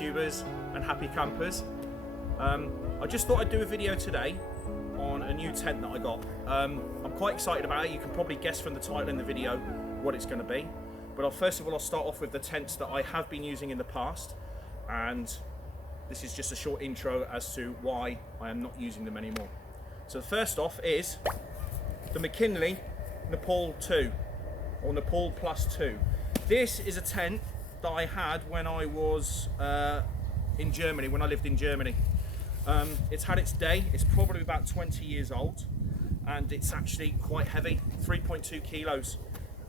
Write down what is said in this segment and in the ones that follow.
YouTubers and happy campers. I just thought I'd do a video today on a new tent that I got. I'm quite excited about it. You can probably guess from the title in the video what it's going to be. But first of all, I'll start off with the tents that I have been using in the past, and this is just a short intro as to why I am not using them anymore. So first off is the McKinley Nepal 2 or Nepal Plus 2. This is a tent that I had when I was in Germany, when I lived in Germany. It's had its day. It's probably about 20 years old, and it's actually quite heavy, 3.2 kilos,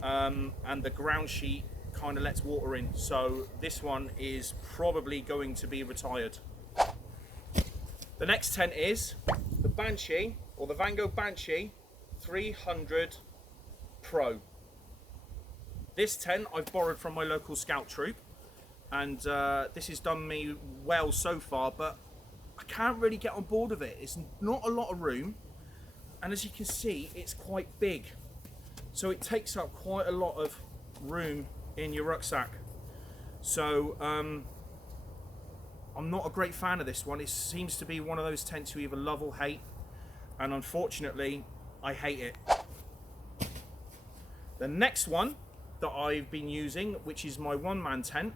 and the ground sheet kind of lets water in, so this one is probably going to be retired. The next tent is the Banshee, or the Van Gogh Banshee 300 Pro. This tent I've borrowed from my local scout troop, and this has done me well so far, but I can't really get on board with it. It's not a lot of room, and as you can see, it's quite big, so it takes up quite a lot of room in your rucksack. So I'm not a great fan of this one. It seems to be one of those tents you either love or hate, and unfortunately I hate it. The next one that I've been using, which is my one-man tent,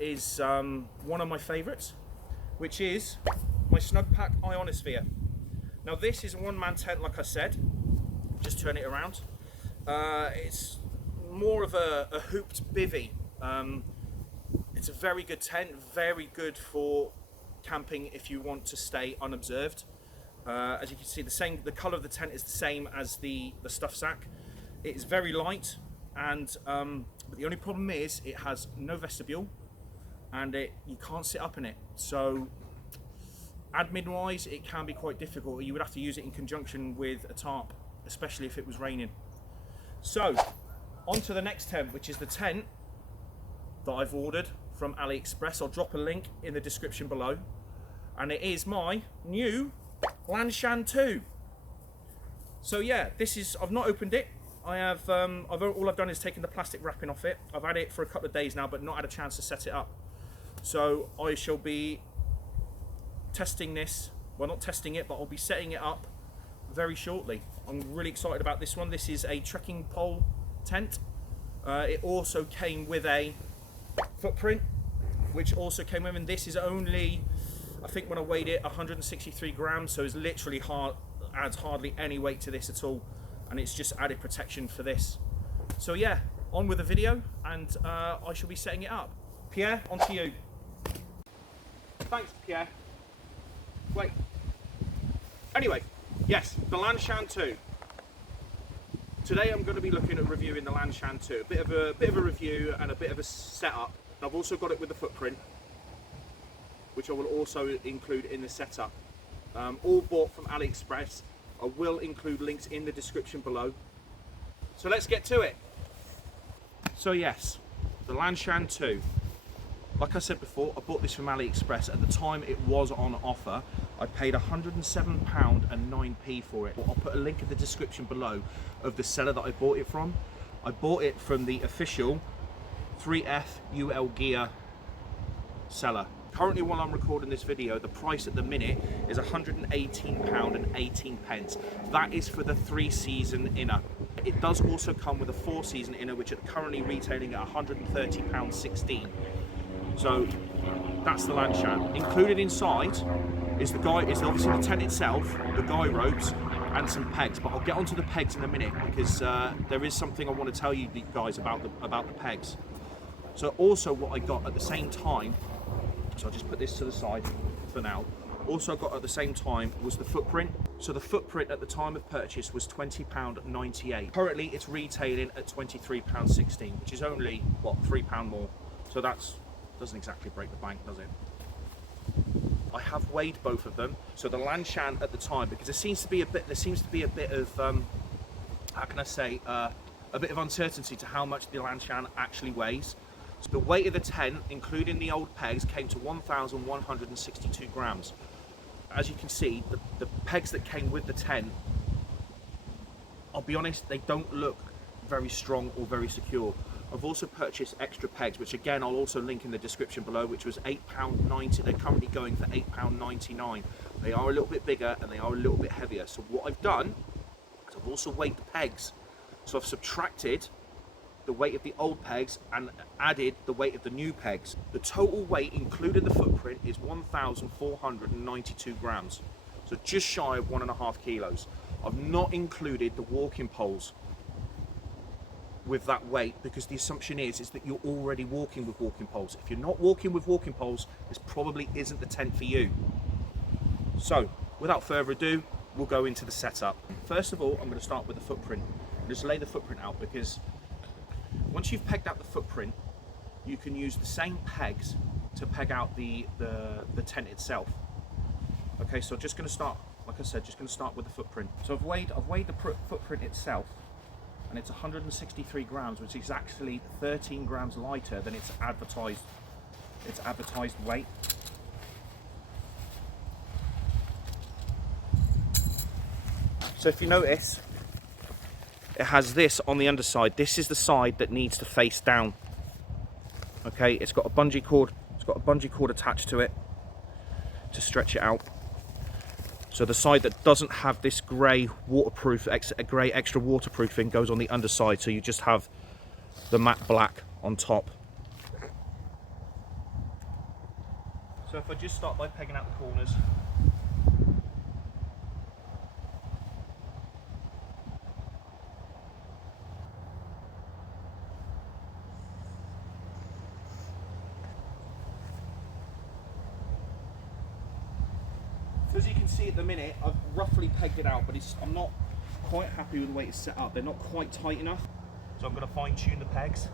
is one of my favorites, which is my Snugpak Ionosphere. Now this is a one-man tent, like I said. Just turn it around. It's more of a hooped bivvy. It's a very good tent, very good for camping if you want to stay unobserved. As you can see, the colour of the tent is the same as the stuff sack. It is very light, and but the only problem is it has no vestibule, and you can't sit up in it. So admin wise, it can be quite difficult. You would have to use it in conjunction with a tarp, especially if it was raining. So on to the next tent, which is the tent that I've ordered from AliExpress. I'll drop a link in the description below, and it is my new Lanshan 2. So yeah, this is, I've not opened it. I have all I've done is taken the plastic wrapping off it. I've had it for a couple of days now, but not had a chance to set it up. So I shall be testing this, well, not testing it, but I'll be setting it up very shortly. I'm really excited about this one. This is a trekking pole tent. It also came with a footprint, which also came with, and this is only, I think when I weighed it, 163 grams, so it's literally adds hardly any weight to this at all, and it's just added protection for this. So yeah, on with the video, and I shall be setting it up. Pierre, on to you. Thanks, Pierre. Wait. Anyway, yes, the Lanshan 2. Today I'm going to be looking at reviewing the Lanshan 2. A bit of a review and a bit of a setup. And I've also got it with the footprint, which I will also include in the setup. All bought from AliExpress. I will include links in the description below. So let's get to it. So yes, the Lanshan 2. Like I said before, I bought this from AliExpress. At the time it was on offer. I paid £107.09 for it. I'll put a link in the description below of the seller that I bought it from. I bought it from the official 3F UL Gear seller. Currently, while I'm recording this video, the price at the minute is £118.18. That is for the 3-season inner. It does also come with a 4-season inner, which are currently retailing at £130.16. So that's the Lanshan. Included inside is obviously the tent itself, the guy ropes, and some pegs. But I'll get onto the pegs in a minute, because there is something I want to tell you guys about the pegs. So also what I got at the same time, so I'll just put this to the side for now. Also got at the same time was the footprint. So the footprint at the time of purchase was £20.98. Currently it's retailing at £23.16, which is only, what, £3 more. So that's doesn't exactly break the bank, does it? I have weighed both of them. So the Lanshan at the time, because there seems to be a bit of how can I say, a bit of uncertainty to how much the Lanshan actually weighs. So the weight of the tent, including the old pegs, came to 1,162 grams. As you can see, the pegs that came with the tent, I'll be honest, they don't look very strong or very secure. I've also purchased extra pegs, which again I'll also link in the description below, which was £8.90. They're currently going for £8.99. They are a little bit bigger and they are a little bit heavier. So what I've done is I've also weighed the pegs. So I've subtracted the weight of the old pegs and added the weight of the new pegs. The total weight, including the footprint, is 1,492 grams. So just shy of 1.5 kilos. I've not included the walking poles with that weight, because the assumption is that you're already walking with walking poles. If you're not walking with walking poles, this probably isn't the tent for you. So without further ado, we'll go into the setup. First of all, I'm going to start with the footprint. Just lay the footprint out, because once you've pegged out the footprint, you can use the same pegs to peg out the tent itself. Okay, so just going to start, like I said, just going to start with the footprint. So I've weighed the footprint itself, and it's 163 grams, which is actually 13 grams lighter than its advertised weight. So if you notice, it has this on the underside. This is the side that needs to face down. Okay, it's got a bungee cord. It's got a bungee cord attached to it to stretch it out. So the side that doesn't have this grey waterproof, grey extra waterproofing goes on the underside. So you just have the matte black on top. So if I just start by pegging out the corners. As you can see at the minute, I've roughly pegged it out, but I'm not quite happy with the way it's set up. They're not quite tight enough, so I'm going to fine tune the pegs.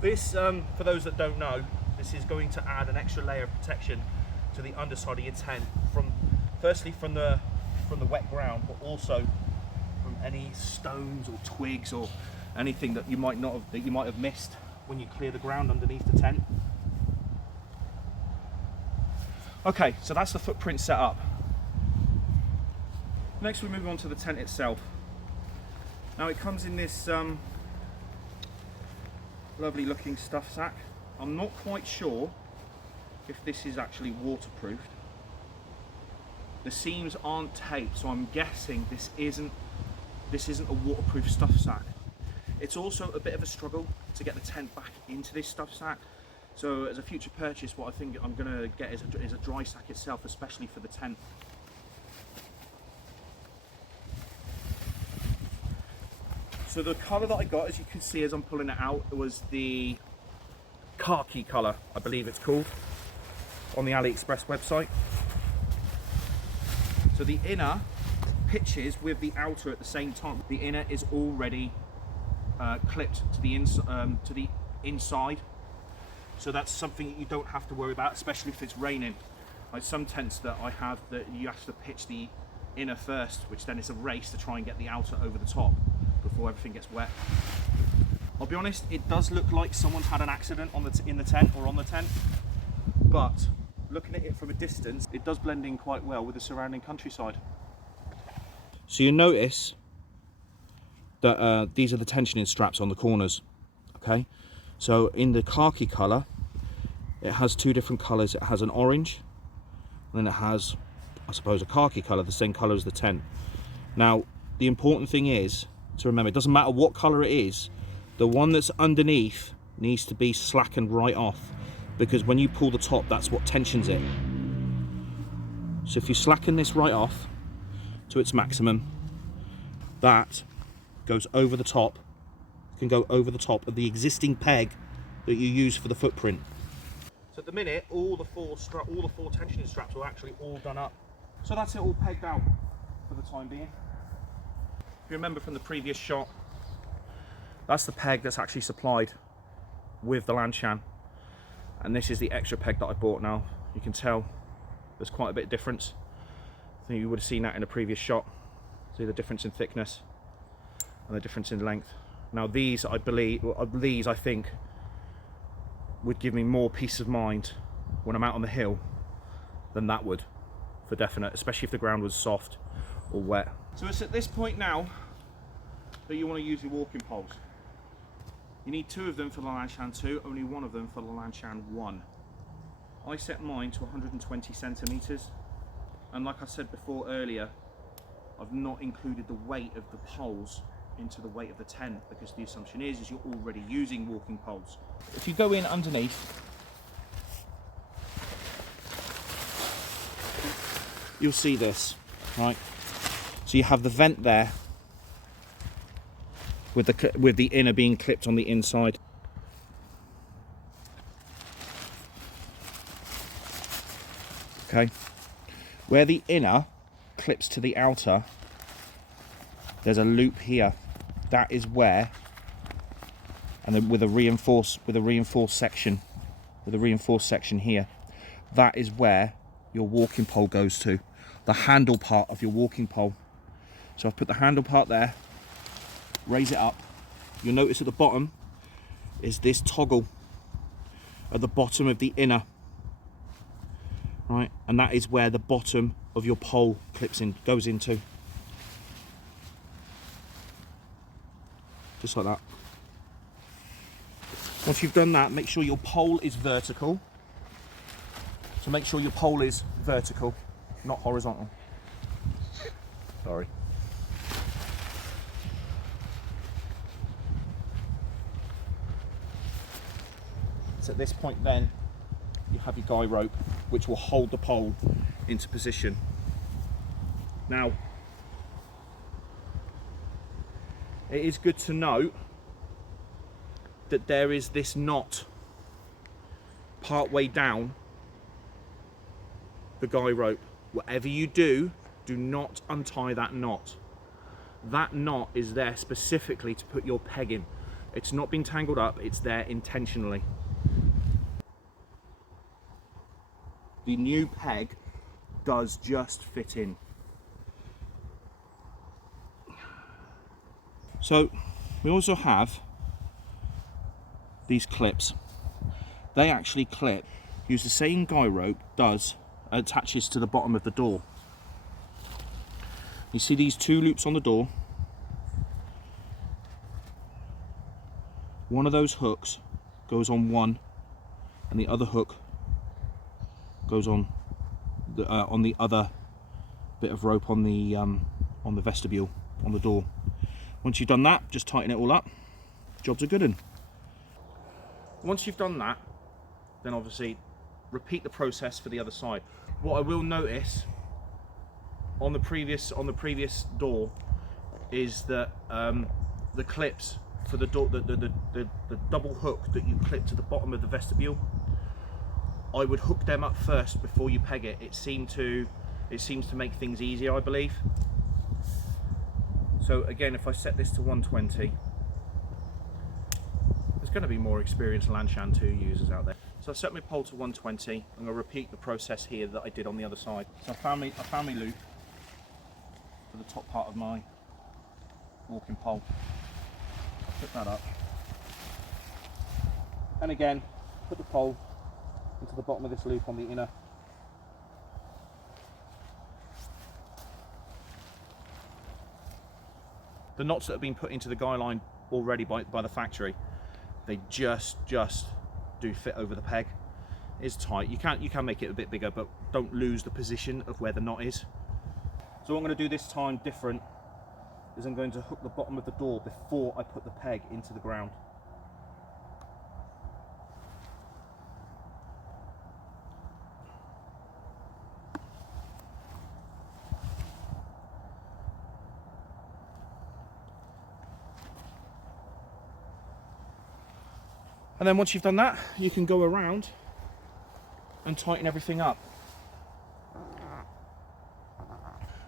This, for those that don't know, this is going to add an extra layer of protection to the underside of your tent, firstly from the wet ground, but also from any stones or twigs or anything that you might have missed when you clear the ground underneath the tent. Okay, so that's the footprint set up. Next we move on to the tent itself. Now it comes in this lovely looking stuff sack. I'm not quite sure if this is actually waterproofed. The seams aren't taped, so I'm guessing this isn't a waterproof stuff sack. It's also a bit of a struggle to get the tent back into this stuff sack. So as a future purchase, what I think I'm going to get is a dry sack itself, especially for the tent. So the colour that I got, as you can see as I'm pulling it out, was the khaki colour, I believe it's called, on the AliExpress website. So the inner pitches with the outer at the same time. The inner is already clipped to the inside. So that's something that you don't have to worry about, especially if it's raining. Like some tents that I have, that you have to pitch the inner first, which then is a race to try and get the outer over the top before everything gets wet. I'll be honest, it does look like someone's had an accident in the tent or on the tent, but looking at it from a distance, it does blend in quite well with the surrounding countryside. So you notice that these are the tensioning straps on the corners, okay? So in the khaki colour, it has two different colours. It has an orange, and then it has, I suppose, a khaki colour, the same colour as the tent. Now, the important thing is to remember, it doesn't matter what colour it is, the one that's underneath needs to be slackened right off, because when you pull the top, that's what tensions it. So if you slacken this right off to its maximum, that goes over the top, can go over the top of the existing peg that you use for the footprint. So at the minute, all the four tensioning straps are actually all done up. So that's it all pegged out for the time being. If you remember from the previous shot, that's the peg that's actually supplied with the Lanshan, and this is the extra peg that I bought. Now you can tell there's quite a bit of difference. I think you would have seen that in a previous shot. See the difference in thickness and the difference in length. Now these, I think would give me more peace of mind when I'm out on the hill than that would, for definite, especially if the ground was soft or wet. So it's at this point now that you want to use your walking poles. You need 2 of them for the Lanshan 2, only 1 of them for the Lanshan 1. I set mine to 120 centimeters, and like I said before earlier, I've not included the weight of the poles into the weight of the tent, because the assumption is you're already using walking poles. If you go in underneath, you'll see this, right? So you have the vent there with the inner being clipped on the inside. Okay, where the inner clips to the outer, there's a loop here. That is where, and then with a reinforced section here, that is where your walking pole goes to, the handle part of your walking pole. So I've put the handle part there, raise it up. You'll notice at the bottom is this toggle at the bottom of the inner, right? And that is where the bottom of your pole goes into. Just like that. Once you've done that, make sure your pole is vertical. So make sure your pole is vertical, not horizontal. Sorry. So at this point then, you have your guy rope, which will hold the pole into position. Now, it is good to note that there is this knot part way down the guy rope. Whatever you do, do not untie that knot. That knot is there specifically to put your peg in. It's not been tangled up, it's there intentionally. The new peg does just fit in. So we also have these clips. They actually clip, use the same guy rope attaches to the bottom of the door. You see these 2 loops on the door? One of those hooks goes on one, and the other hook goes on the other bit of rope on the vestibule, on the door. Once you've done that, just tighten it all up. Job's a good one. Once you've done that, then obviously repeat the process for the other side. What I will notice on the previous door is that the clips for the door, the double hook that you clip to the bottom of the vestibule, I would hook them up first before you peg it. It seems to make things easier, I believe. So again, if I set this to 120, there's going to be more experienced Lanshan 2 users out there. So I set my pole to 120. I'm going to repeat the process here that I did on the other side. So I found my loop for the top part of my walking pole. I'll put that up. And again, put the pole into the bottom of this loop on the inner. The knots that have been put into the guy line already by the factory, they just do fit over the peg. It's tight. You can make it a bit bigger, but don't lose the position of where the knot is. So what I'm going to do this time different is I'm going to hook the bottom of the door before I put the peg into the ground. And then once you've done that, you can go around and tighten everything up.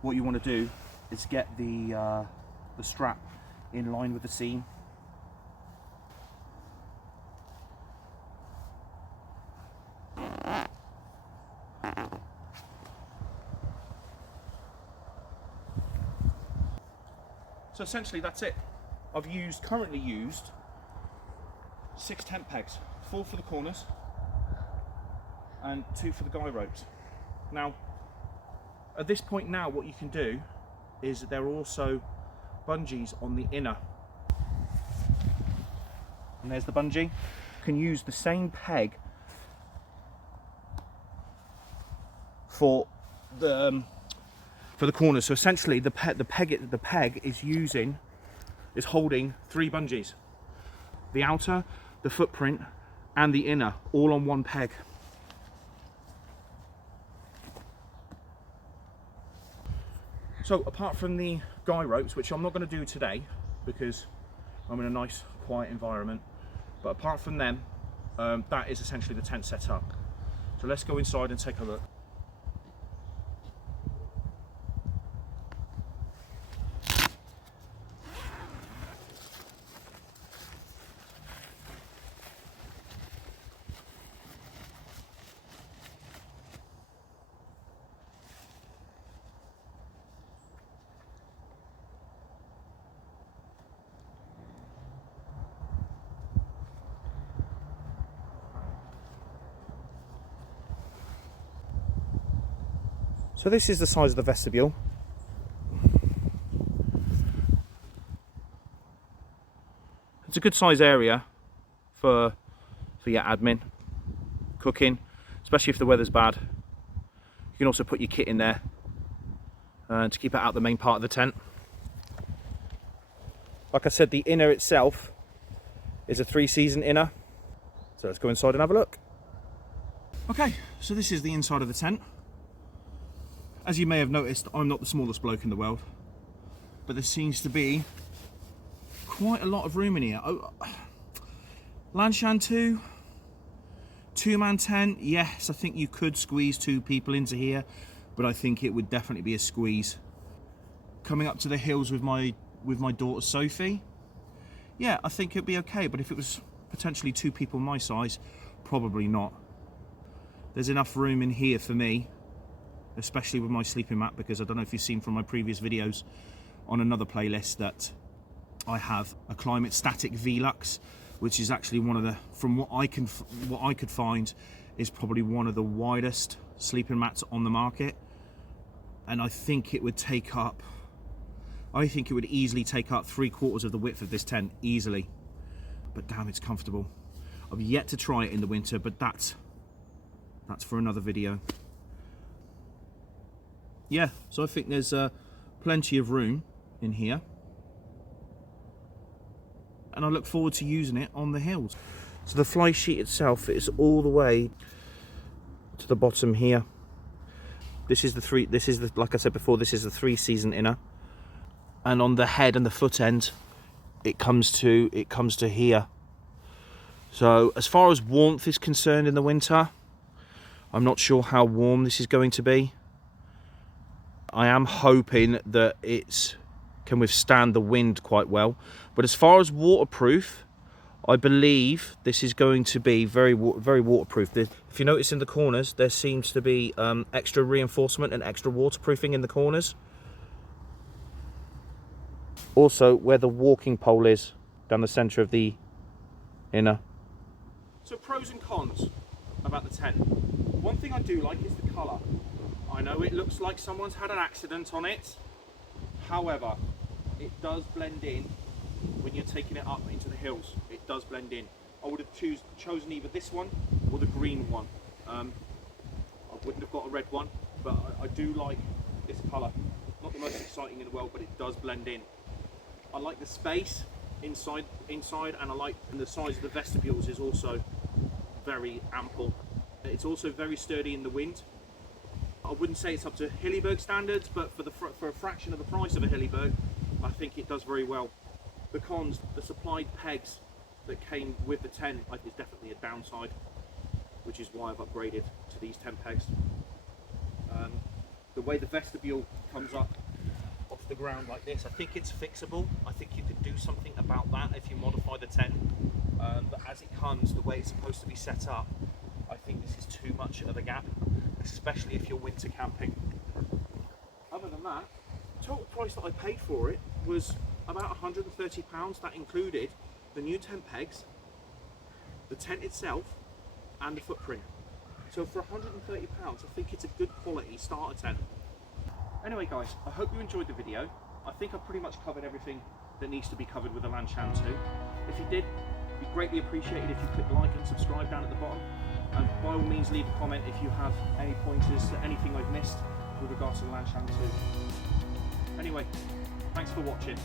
What you want to do is get the strap in line with the seam. So essentially that's it. I've currently used 6 tent pegs, 4 for the corners and 2 for the guy ropes. Now, at this point now, what you can do is there are also bungees on the inner. and there's the bungee. You can use the same peg for the corners. So essentially, the peg is holding 3 bungees: the outer, the footprint, and the inner, all on one peg. So apart from the guy ropes, which I'm not going to do today because I'm in a nice quiet environment, but apart from them, that is essentially the tent set up. So let's go inside and take a look. So this is the size of the vestibule. It's a good size area for your admin, cooking, especially if the weather's bad. You can also put your kit in there to keep it out the main part of the tent. Like I said, the inner itself is a 3-season inner. So let's go inside and have a look. Okay, so this is the inside of the tent. As you may have noticed, I'm not the smallest bloke in the world, but there seems to be quite a lot of room in here. Oh, Lanshan 2-man tent. Yes, I think you could squeeze 2 people into here, but I think it would definitely be a squeeze. Coming up to the hills with my daughter Sophie, yeah, I think it'd be okay, but if it was potentially 2 people my size, probably not. There's enough room in here for me, especially with my sleeping mat, because I don't know if you've seen from my previous videos on another playlist that I have a Climate Static Velux, which is actually one of the, from what I could find, is probably one of the widest sleeping mats on the market. And I think it would easily take up 3/4 of the width of this tent, easily. But damn, it's comfortable. I've yet to try it in the winter, but that's for another video. Yeah, so I think there's plenty of room in here, and I look forward to using it on the hills. So the fly sheet itself is all the way to the bottom here. This is the like I said before, this is the 3-season inner, and on the head and the foot end, it comes to here. So as far as warmth is concerned in the winter, I'm not sure how warm this is going to be. I am hoping that it can withstand the wind quite well. But as far as waterproof, I believe this is going to be very waterproof. If you notice in the corners, there seems to be extra reinforcement and extra waterproofing in the corners. Also, where the walking pole is, down the centre of the inner. So pros and cons about the tent. One thing I do like is the colour. I know it looks like someone's had an accident on it. However, it does blend in when you're taking it up into the hills. It does blend in. I would have chosen either this one or the green one. I wouldn't have got a red one, but I do like this colour. Not the most exciting in the world, but it does blend in. I like the space inside, and I like the size of the vestibules is also very ample. It's also very sturdy in the wind. I wouldn't say it's up to Hilleberg standards, but for a fraction of the price of a Hilleberg, I think it does very well. The cons, the supplied pegs that came with the tent is definitely a downside, which is why I've upgraded to these 10 pegs. The way the vestibule comes up off the ground like this, I think it's fixable. I think you could do something about that if you modify the tent. But as it comes, the way it's supposed to be set up, I think this is too much of a gap, especially if you're winter camping. Other than that, the total price that I paid for it was about £130. That included the new tent pegs, the tent itself, and the footprint. So for £130, I think it's a good quality starter tent. Anyway guys, I hope you enjoyed the video. I think I've pretty much covered everything that needs to be covered with the Lanshan 2. If you did, it'd be Greatly appreciated if you click like and subscribe down at the bottom. And by all means, leave a comment if you have any pointers to anything I've missed with regards to the Lanshan 2. Anyway, thanks for watching.